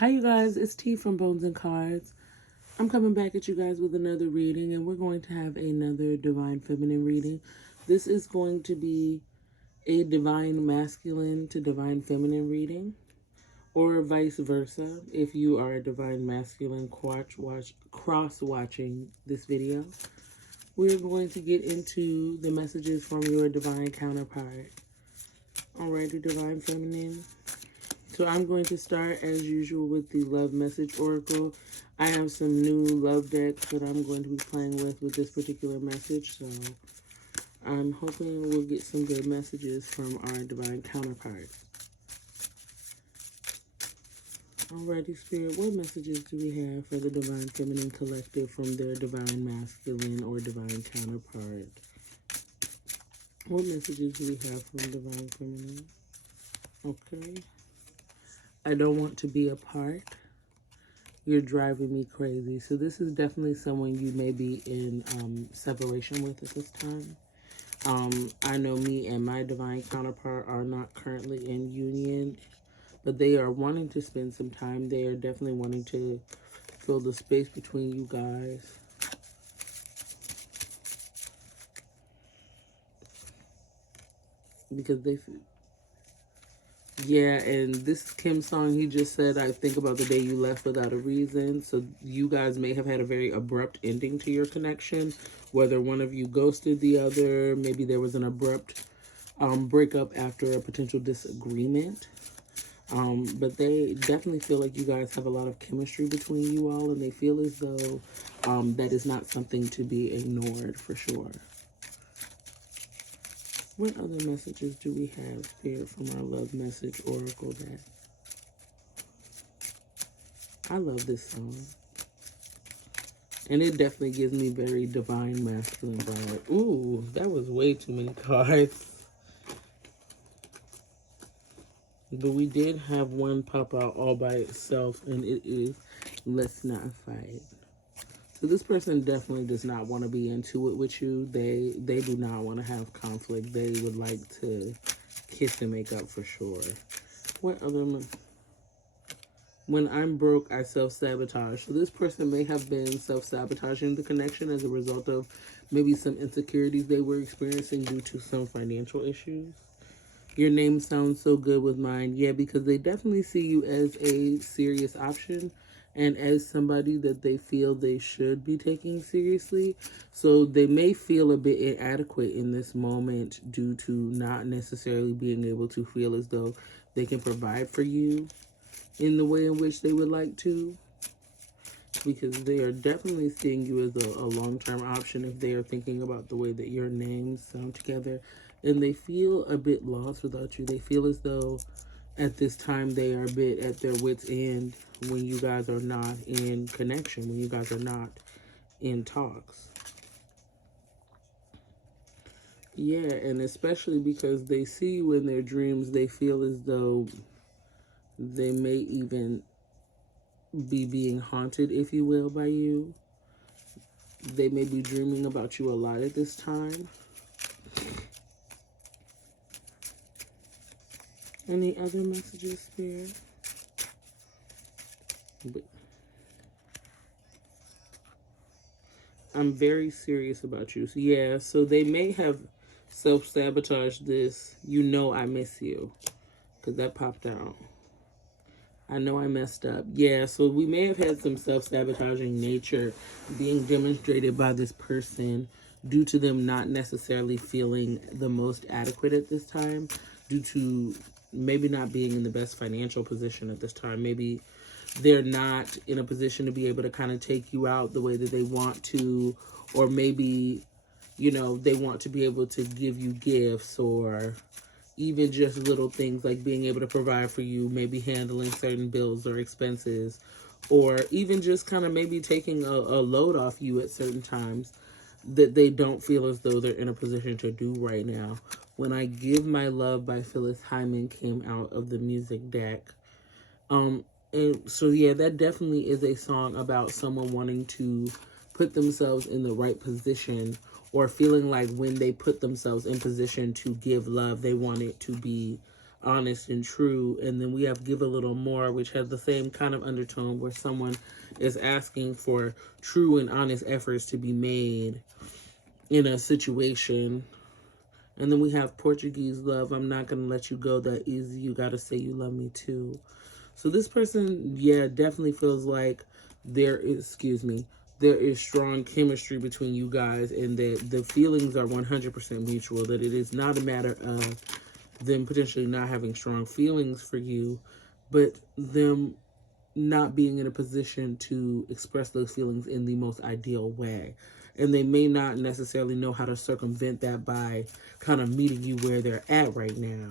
Hi, you guys. It's T from Bones and Cards. I'm coming back at you guys with another reading, and we're going to have another Divine Feminine reading. This is going to be a Divine Masculine to Divine Feminine reading, or vice versa if you are a Divine Masculine cross-watching this video. We're going to get into the messages from your Divine counterpart. Alrighty, Divine Feminine. So I'm going to start as usual with the Love Message Oracle. I have some new love decks that I'm going to be playing with this particular message. So I'm hoping we'll get some good messages from our Divine counterparts. Alrighty, Spirit, what messages do we have for the Divine Feminine Collective from their Divine Masculine or Divine counterpart? What messages do we have from Divine Feminine? Okay. I don't want to be apart. You're driving me crazy. So this is definitely someone you may be in separation with at this time. I know me and my divine counterpart are not currently in union, but they are wanting to spend some time. They are definitely wanting to fill the space between you guys. Because they feel... Yeah, and this Kim song, he just said, I think about the day you left without a reason. So you guys may have had a very abrupt ending to your connection. Whether one of you ghosted the other, maybe there was an abrupt breakup after a potential disagreement. But they definitely feel like you guys have a lot of chemistry between you all, and they feel as though that is not something to be ignored for sure. What other messages do we have, Spirit, from our Love Message Oracle deck? I love this song. And it definitely gives me very divine masculine vibe. Ooh, that was way too many cards. But we did have one pop out all by itself, and it is Let's Not Fight. So this person definitely does not want to be into it with you. They do not want to have conflict. They would like to kiss and make up for sure. What other... When I'm broke, I self-sabotage. So this person may have been self-sabotaging the connection as a result of maybe some insecurities they were experiencing due to some financial issues. Your name sounds so good with mine. Yeah, because they definitely see you as a serious option and as somebody that they feel they should be taking seriously. So they may feel a bit inadequate in this moment due to not necessarily being able to feel as though they can provide for you in the way in which they would like to, because they are definitely seeing you as a long-term option if they are thinking about the way that your names sound together, and they feel a bit lost without you. They feel as though at this time they are a bit at their wits' end when you guys are not in connection, when you guys are not in talks. Yeah, and especially because they see you in their dreams, they feel as though they may even be being haunted, if you will, by you. They may be dreaming about you a lot at this time. Any other messages, Spirit? I'm very serious about you. So yeah, so they may have self-sabotaged this. You know I miss you. Because that popped out. I know I messed up. Yeah, so we may have had some self-sabotaging nature being demonstrated by this person due to them not necessarily feeling the most adequate at this time, due to maybe not being in the best financial position at this time. Maybe they're not in a position to be able to kind of take you out the way that they want to, or maybe, you know, they want to be able to give you gifts, or even just little things like being able to provide for you, maybe handling certain bills or expenses, or even just kind of maybe taking a load off you at certain times that they don't feel as though they're in a position to do right now. When I Give My Love by Phyllis Hyman came out of the music deck. And so yeah, that definitely is a song about someone wanting to put themselves in the right position, or feeling like when they put themselves in position to give love, they want it to be honest and true. And then we have give a little more, which has the same kind of undertone where someone is asking for true and honest efforts to be made in a situation. And then we have Portuguese love. I'm not going to let you go that easy. You got to say you love me too. So this person, yeah, definitely feels like there is strong chemistry between you guys, and that the feelings are 100% mutual, that it is not a matter of them potentially not having strong feelings for you, but them not being in a position to express those feelings in the most ideal way. And they may not necessarily know how to circumvent that by kind of meeting you where they're at right now.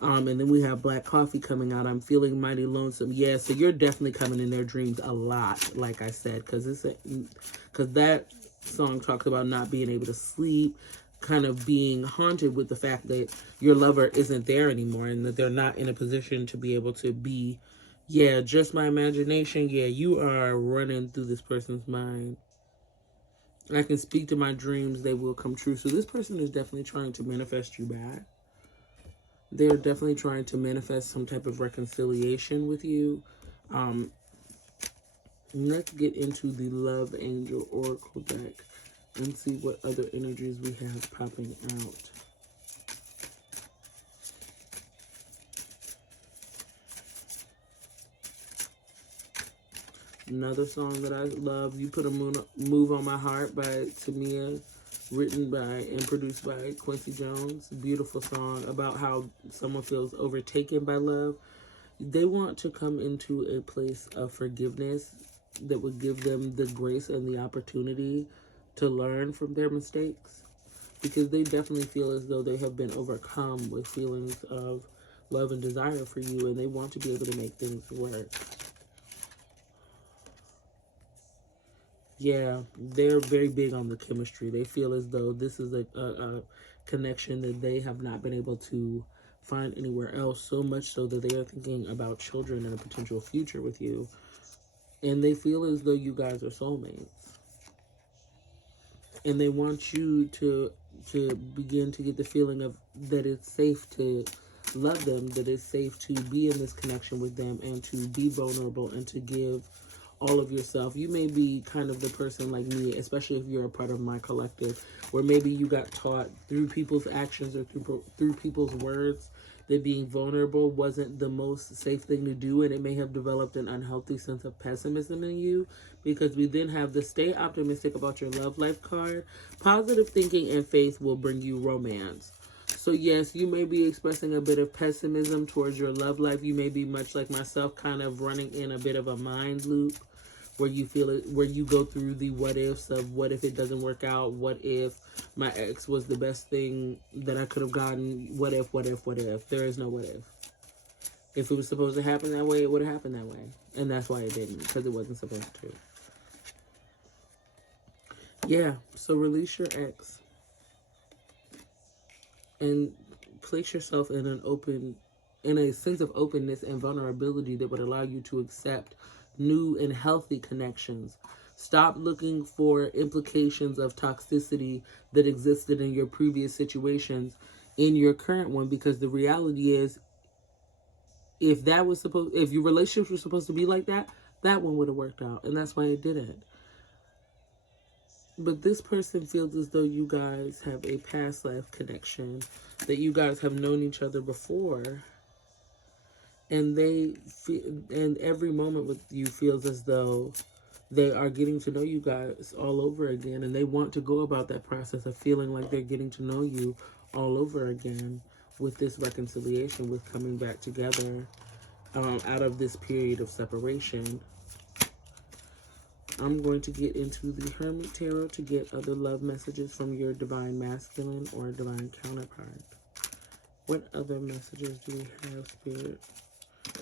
And then we have Black Coffee coming out. I'm feeling mighty lonesome. Yeah, so you're definitely coming in their dreams a lot, like I said, because that song talks about not being able to sleep, kind of being haunted with the fact that your lover isn't there anymore and that they're not in a position to be able to be, yeah, just my imagination. Yeah, you are running through this person's mind. I can speak to my dreams, they will come true. So this person is definitely trying to manifest you back. They're definitely trying to manifest some type of reconciliation with you. Um, let's get into the Love Angel Oracle deck and see what other energies we have popping out. Another song that I love, You Put a Move on My Heart by Tamia, written by and produced by Quincy Jones. Beautiful song about how someone feels overtaken by love. They want to come into a place of forgiveness that would give them the grace and the opportunity to learn from their mistakes, because they definitely feel as though they have been overcome with feelings of love and desire for you, and they want to be able to make things work. Yeah, they're very big on the chemistry. They feel as though this is a connection that they have not been able to find anywhere else, so much so that they are thinking about children and a potential future with you. And they feel as though you guys are soulmates. And they want you to begin to get the feeling of that it's safe to love them, that it's safe to be in this connection with them, and to be vulnerable and to give all of yourself. You may be kind of the person like me, especially if you're a part of my collective, where maybe you got taught through people's actions or through people's words that being vulnerable wasn't the most safe thing to do, and it may have developed an unhealthy sense of pessimism in you, because we then have the stay optimistic about your love life card. Positive thinking and faith will bring you romance. So yes, you may be expressing a bit of pessimism towards your love life. You may be much like myself, kind of running in a bit of a mind loop where you feel it, where you go through the what ifs of what if it doesn't work out, what if my ex was the best thing that I could have gotten, what if, what if, what if. There is no what if. If it was supposed to happen that way, it would have happened that way. And that's why it didn't, because it wasn't supposed to. Yeah, so release your ex and place yourself in a sense of openness and vulnerability that would allow you to accept new and healthy connections. Stop looking for implications of toxicity that existed in your previous situations in your current one, because the reality is, if your relationships were supposed to be like that, that one would have worked out, and that's why it didn't. But this person feels as though you guys have a past life connection, that you guys have known each other before, and and every moment with you feels as though they are getting to know you guys all over again, and they want to go about that process of feeling like they're getting to know you all over again with this reconciliation, with coming back together out of this period of separation. I'm going to get into the Hermit Tarot to get other love messages from your Divine Masculine or Divine counterpart. What other messages do we have, Spirit,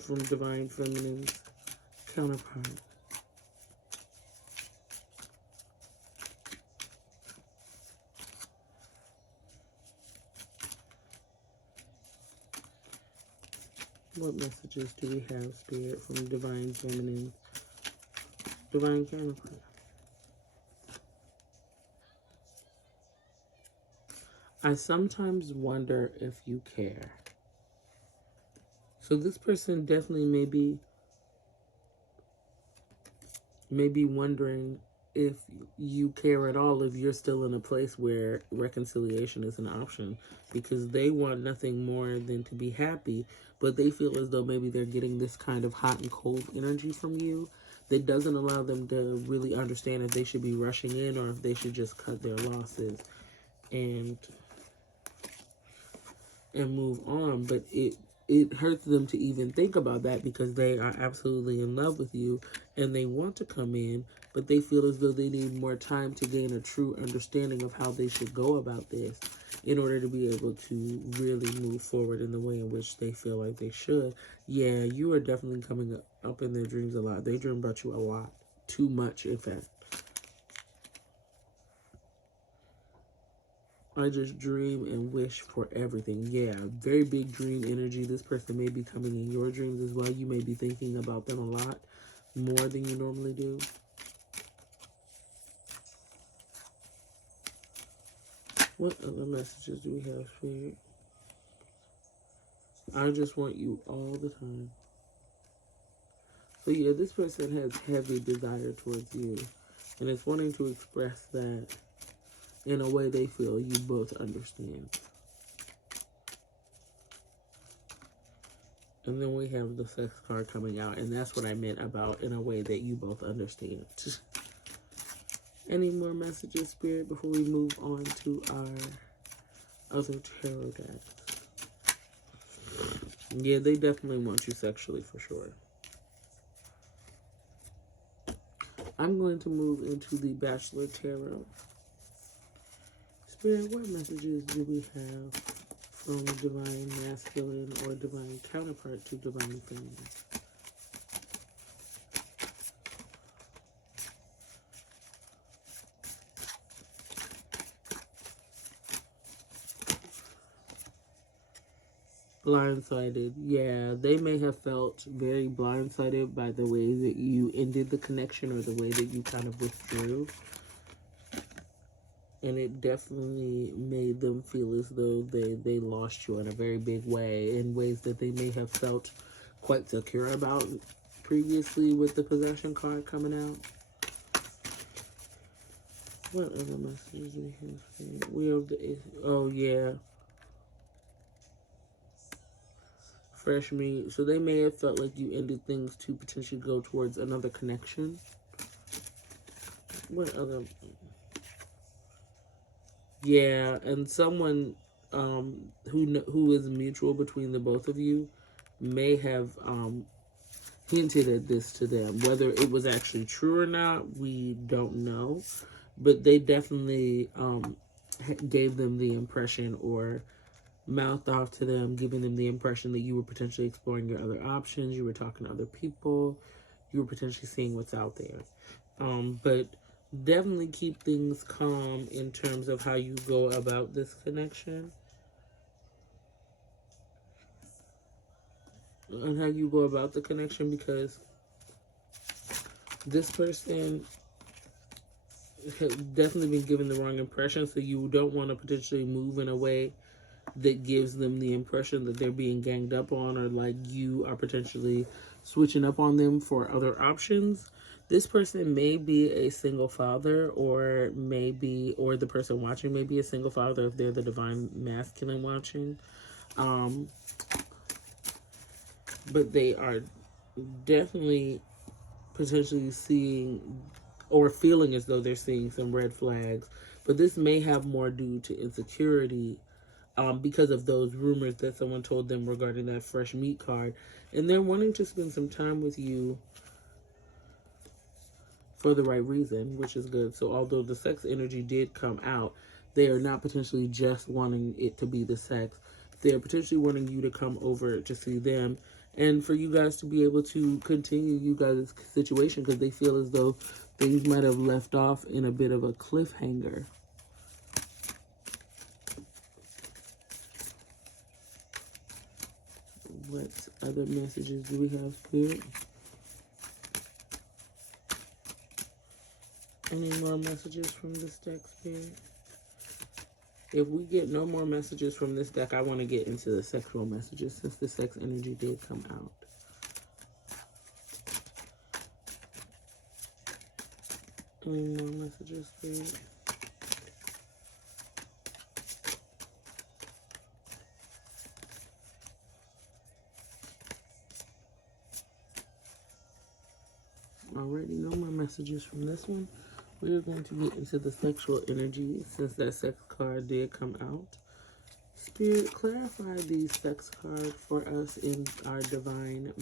from Divine Feminine's counterpart? What messages do we have, Spirit, from Divine Feminine's Divine counterpart? I sometimes wonder if you care. So this person definitely may be wondering if you care at all, if you're still in a place where reconciliation is an option, because they want nothing more than to be happy, but they feel as though maybe they're getting this kind of hot and cold energy from you that doesn't allow them to really understand if they should be rushing in or if they should just cut their losses and move on. But it hurts them to even think about that because they are absolutely in love with you and they want to come in, but they feel as though they need more time to gain a true understanding of how they should go about this in order to be able to really move forward in the way in which they feel like they should. Yeah, you are definitely coming up in their dreams a lot. They dream about you a lot. Too much, in fact. I just dream and wish for everything. Yeah, very big dream energy. This person may be coming in your dreams as well. You may be thinking about them a lot more than you normally do. What other messages do we have, Spirit? I just want you all the time. So yeah, this person has heavy desire towards you and is wanting to express that in a way they feel you both understand. And then we have the sex card coming out, and that's what I meant about in a way that you both understand. Any more messages, Spirit, before we move on to our other tarot decks? Yeah, they definitely want you sexually for sure. I'm going to move into the Bachelor Tarot. Spirit, what messages do we have from Divine Masculine or Divine Counterpart to Divine Feminine? Blindsided. Yeah, they may have felt very blindsided by the way that you ended the connection or the way that you kind of withdrew. And it definitely made them feel as though they lost you in a very big way, in ways that they may have felt quite secure about previously with the possession card coming out. What other messages do we have? We have the, oh yeah, fresh meat. So they may have felt like you ended things to potentially go towards another connection. What other? Yeah, and someone who is mutual between the both of you may have hinted at this to them. Whether it was actually true or not, we don't know. But they definitely gave them the impression or mouthed off to them, giving them the impression that you were potentially exploring your other options, you were talking to other people, you were potentially seeing what's out there. But definitely keep things calm in terms of how you go about this connection. And how you go about the connection, because this person has definitely been given the wrong impression, so you don't want to potentially move in a way that gives them the impression that they're being ganged up on or like you are potentially switching up on them for other options. This person may be a single father, or the person watching may be a single father if they're the Divine Masculine watching. But they are definitely potentially seeing or feeling as though they're seeing some red flags. But this may have more due to insecurity because of those rumors that someone told them regarding that fresh meat card. And they're wanting to spend some time with you for the right reason, which is good. So although the sex energy did come out, they are not potentially just wanting it to be the sex. They're potentially wanting you to come over to see them and for you guys to be able to continue you guys' situation, because they feel as though things might have left off in a bit of a cliffhanger. What other messages do we have, Spirit? Any more messages from this deck, Spirit? If we get no more messages from this deck, I want to get into the sexual messages since the sex energy did come out. Any more messages, please? Alrighty, no more messages from this one. We are going to get into the sexual energy since that sex card did come out. Spirit, clarify the sex card for us in our divine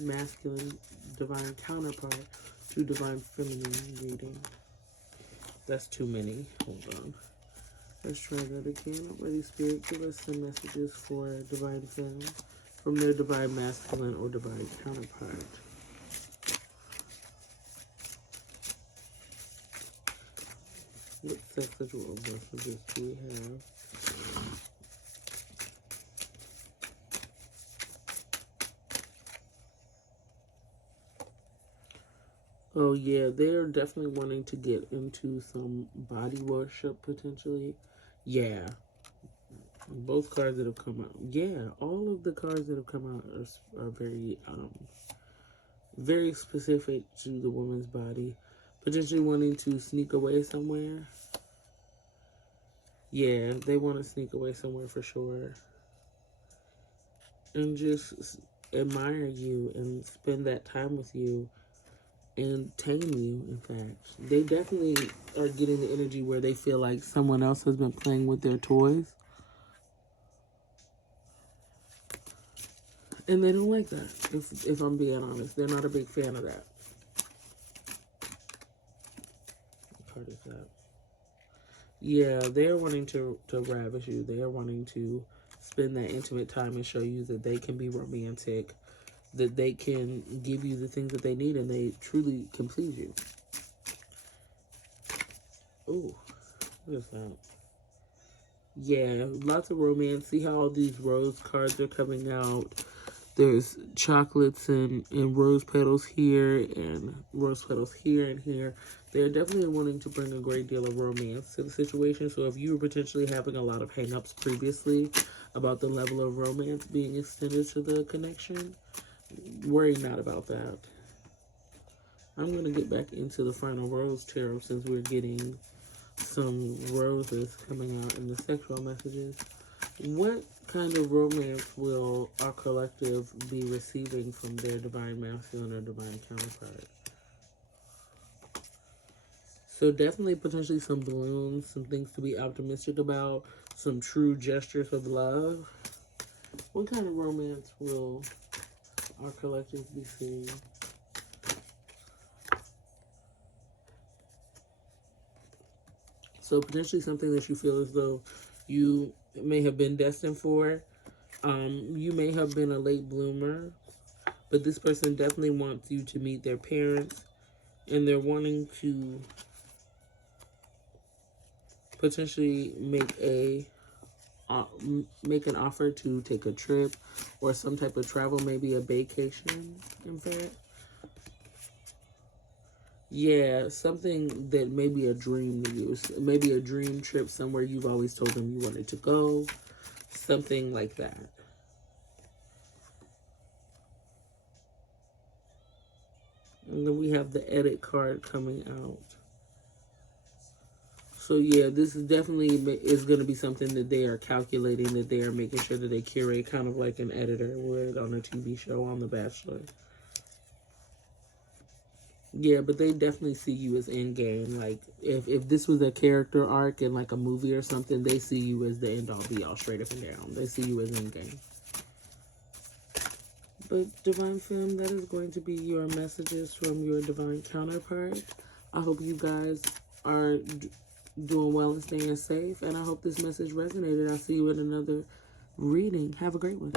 masculine, divine counterpart to divine feminine reading. That's too many. Hold on. Let's try that again. Already, Spirit, give us some messages for divine femme from their divine masculine or divine counterpart. What sexual messages do we have? Oh yeah, they're definitely wanting to get into some body worship potentially. Yeah, both cards that have come out. Yeah, all of the cards that have come out are very specific to the woman's body. Potentially wanting to sneak away somewhere. Yeah, they want to sneak away somewhere for sure. And just admire you and spend that time with you and tame you, in fact. They definitely are getting the energy where they feel like someone else has been playing with their toys. And they don't like that, if I'm being honest. They're not a big fan of that. What card is that? Yeah, they're wanting to ravish you. They are wanting to spend that intimate time and show you that they can be romantic, that they can give you the things that they need, and they truly can please you. Oh, what is that? Yeah, lots of romance. See how all these rose cards are coming out? There's chocolates and rose petals here and rose petals here and here. They're definitely wanting to bring a great deal of romance to the situation. So if you were potentially having a lot of hang-ups previously about the level of romance being extended to the connection, worry not about that. I'm going to get back into the final rose tarot since we're getting some roses coming out in the sexual messages. What kind of romance will our collective be receiving from their divine masculine or divine counterpart? So definitely potentially some balloons, some things to be optimistic about, some true gestures of love. What kind of romance will our collective be seeing? So potentially something that you feel as though you may have been destined for. You may have been a late bloomer, but this person definitely wants you to meet their parents, and they're wanting to potentially make an offer to take a trip or some type of travel, maybe a vacation, in fact. Yeah, something that may be a dream to you. Maybe a dream trip somewhere you've always told them you wanted to go. Something like that. And then we have the edit card coming out. So yeah, this is definitely is going to be something that they are calculating, that they are making sure that they curate, kind of like an editor would on a TV show on The Bachelor. Yeah, but they definitely see you as in game. Like if this was a character arc in like a movie or something, they see you as the end all be all, straight up and down. They see you as in game. But Divine Femme, that is going to be your messages from your divine counterpart. I hope you guys are doing well and staying safe, and I hope this message resonated. I'll see you in another reading. Have a great one.